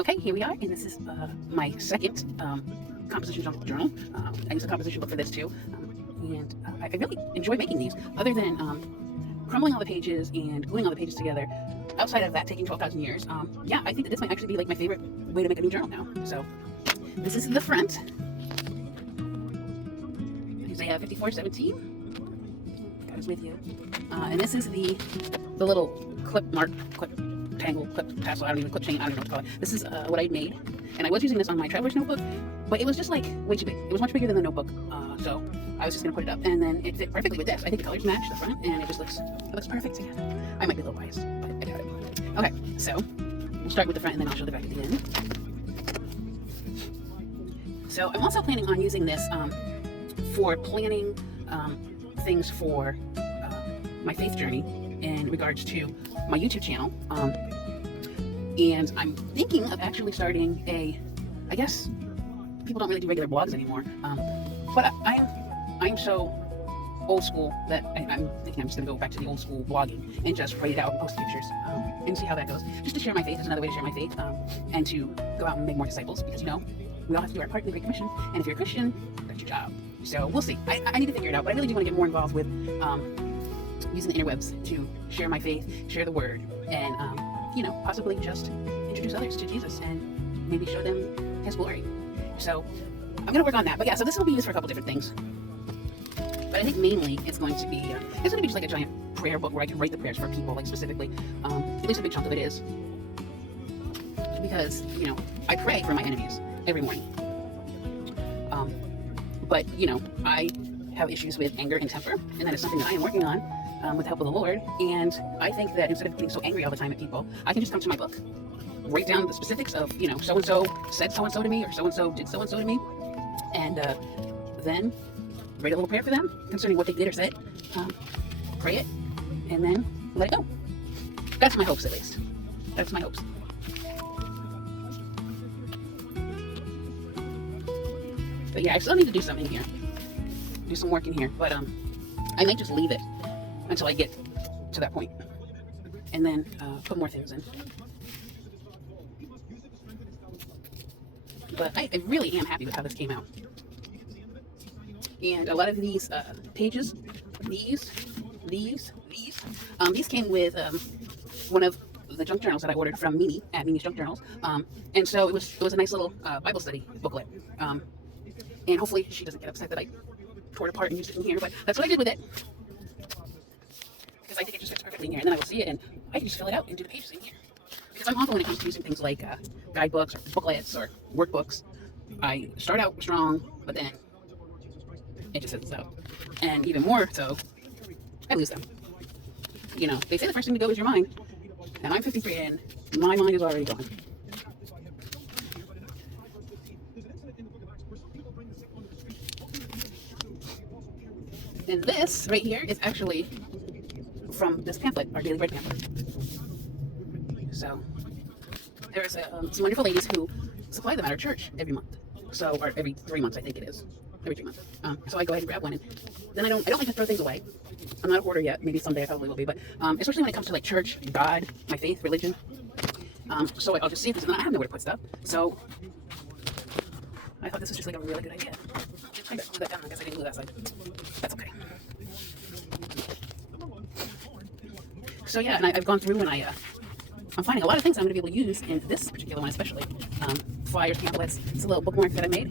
Okay, here we are, and this is my second composition journal. I use a composition book for this too, and I really enjoy making these. Other than crumbling all the pages and gluing all the pages together, outside of that taking 12,000 years, yeah, I think that this might actually be like my favorite way to make a new journal now. So this is the front. Isaiah 54:17. God is with you. And this is the little clip tangle, clip tassel, I don't even, clip chain, I don't know what to call it. This is what I made, and I was using this on my traveler's notebook, but it was just like way too big. It was much bigger than the notebook, so I was just gonna put it up, and then it fit perfectly with this. I think the colors match the front, and it looks perfect together. I might be a little biased, but I got it. Okay, so we'll start with the front, and then I'll show the back at the end. So I'm also planning on using this for planning things for my faith journey in regards to my YouTube channel. And I'm thinking of actually starting I guess people don't really do regular blogs anymore, but I'm so old school that I'm thinking I'm just going to go back to the old school blogging and just write it out and post pictures and see how that goes. Just to share my faith is another way to share my faith, and to go out and make more disciples, because, we all have to do our part in the Great Commission, and if you're a Christian, that's your job. So we'll see. I need to figure it out, but I really do want to get more involved with using the interwebs to share my faith, share the word, and possibly just introduce others to Jesus and maybe show them his glory. So I'm going to work on that. But yeah, so this will be used for a couple different things. But I think mainly it's going to be just like a giant prayer book where I can write the prayers for people, like specifically. At least a big chunk of it is. Because, I pray for my enemies every morning. But, I have issues with anger and temper, and that is something that I am working on with the help of the Lord. And I think that instead of getting so angry all the time at people, I can just come to my book, write down the specifics of, so-and-so said so-and-so to me, or so-and-so did so-and-so to me, and then write a little prayer for them concerning what they did or said, pray it, and then let it go. That's my hopes, at least. That's my hopes. But yeah, I still need to do something here. Do some work in here, but I might just leave it until I get to that point, and then put more things in. But I really am happy with how this came out. And a lot of these pages, these came with one of the junk journals that I ordered from Mimi at Mimi's Junk Journals, and so it was a nice little Bible study booklet. And hopefully she doesn't get upset that I tore it apart and used it in here, but that's what I did with it. Because I think it just fits perfectly in here, and then I will see it, and I can just fill it out and do the pages in here. Because I'm awful when it comes to using things like guidebooks or booklets or workbooks. I start out strong, but then it just fizzles out. And even more so, I lose them. They say the first thing to go is your mind, and I'm 53 and my mind is already gone. And this right here is actually from this pamphlet, our Daily Bread pamphlet. So there's some wonderful ladies who supply them at our church every month. So, or every 3 months, I think it is. Every 3 months. So I go ahead and grab one, and then I don't like to throw things away. I'm not a hoarder yet. Maybe someday I probably will be, but especially when it comes to like church, God, my faith, religion. So I'll just see this, and I have nowhere to put stuff. So I thought this was just like a really good idea. I got to glue that down. I guess I didn't glue that side. That's okay. So yeah, and I've gone through, and I'm finding a lot of things I'm going to be able to use in this particular one, especially flyers, pamphlets. It's a little bookmark that I made.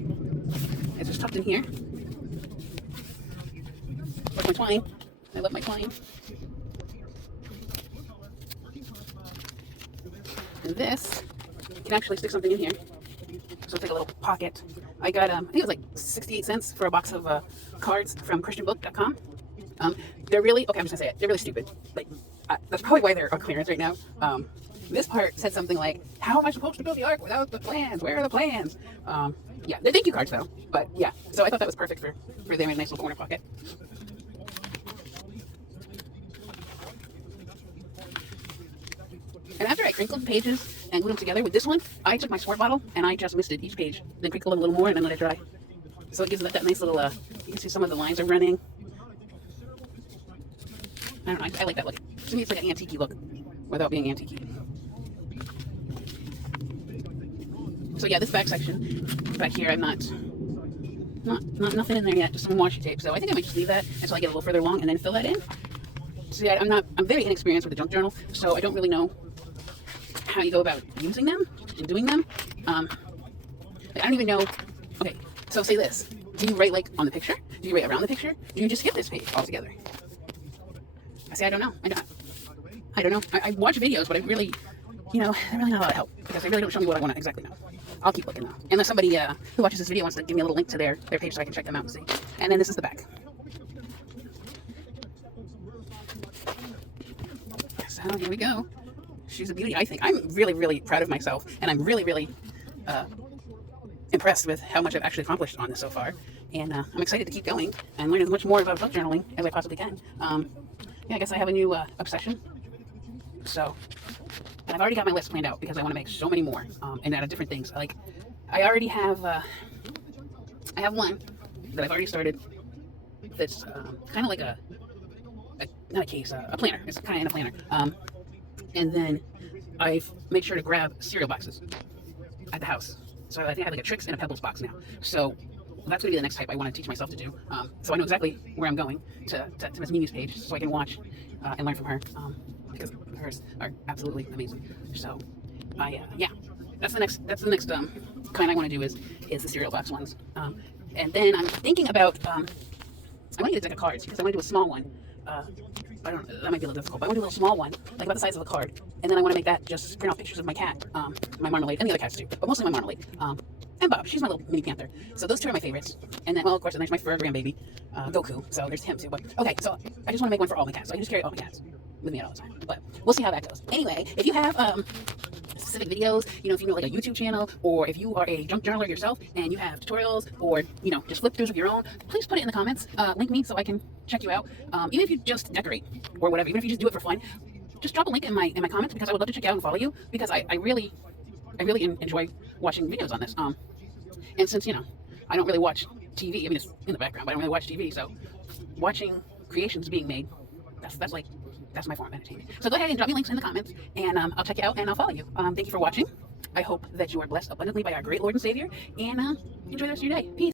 It's just tucked in here. Like my twine. I love my twine. And this, you can actually stick something in here. So it's like a little pocket. I got, I think it was like 68 cents for a box of cards from christianbook.com. They're really, okay, I'm just gonna say it, they're really stupid. Like, that's probably why they're on clearance right now. This part said something like, how am I supposed to build the ark without the plans? Where are the plans? Yeah, they're thank you cards though. But yeah, so I thought that was perfect for them in a nice little corner pocket. And after I crinkled the pages and glued them together with this one, I took my squirt bottle and I just misted each page, then crinkled it a little more and then let it dry. So it gives it that nice little, you can see some of the lines are running. I don't know, I like that look. To me, it's like an antique look without being antique. So yeah, this back section back here, I'm not nothing in there yet, just some washi tape. So I think I might just leave that until I get a little further along and then fill that in. See, I'm very inexperienced with the junk journal, so I don't really know how you go about using them and doing them. I don't even know. Okay, so say this. Do you write like on the picture? Do you write around the picture? Do you just skip this page altogether? I say I don't know. I don't know. I watch videos, but I really, they're really not a lot of help because they really don't show me what I want to exactly know. I'll keep looking though. Unless somebody who watches this video wants to give me a little link to their page so I can check them out and see. And then this is the back. So here we go. She's a beauty, I think. I'm really, really proud of myself, and I'm really, really impressed with how much I've actually accomplished on this so far. And I'm excited to keep going and learn as much more about book journaling as I possibly can. Yeah, I guess I have a new obsession. So, and I've already got my list planned out because I want to make so many more and out of different things. Like, I already have, I have one that I've already started that's kind of like not a case, a planner. It's kind of in a planner. And then I've made sure to grab cereal boxes at the house. So I think I have like a Tricks and a Pebbles box now. So that's going to be the next type I want to teach myself to do. So I know exactly where I'm going to Miss Mimi's page so I can watch and learn from her because hers are absolutely amazing. So yeah, that's the next kind I want to do is the cereal box ones. And then I'm thinking about I want to get a deck of cards because I want to do a small one. I don't know, that might be a little difficult, but I want to do a little small one, like about the size of a card. And then I want to make that just print off pictures of my cat, my Marmalade, and the other cats too, but mostly my Marmalade. And Bob, she's my little mini panther. So those two are my favorites. And then, well, of course, then there's my fur grandbaby, Goku. So there's him too. But okay, so I just want to make one for all my cats. So I can just carry all my cats with me at all the time. But we'll see how that goes. Anyway, if you have specific videos, if you know like a YouTube channel, or if you are a junk journaler yourself and you have tutorials or just flip throughs of your own, please put it in the comments. Link me so I can check you out. Even if you just decorate or whatever, even if you just do it for fun, just drop a link in my comments because I would love to check you out and follow you because I really enjoy watching videos on this. And since I don't really watch TV, I mean it's in the background, but I don't really watch TV, so watching creations being made, that's my form of entertainment. So go ahead and drop me links in the comments, and I'll check you out and I'll follow you. Thank you for watching. I hope that you are blessed abundantly by our great Lord and Savior, and enjoy the rest of your day. Peace.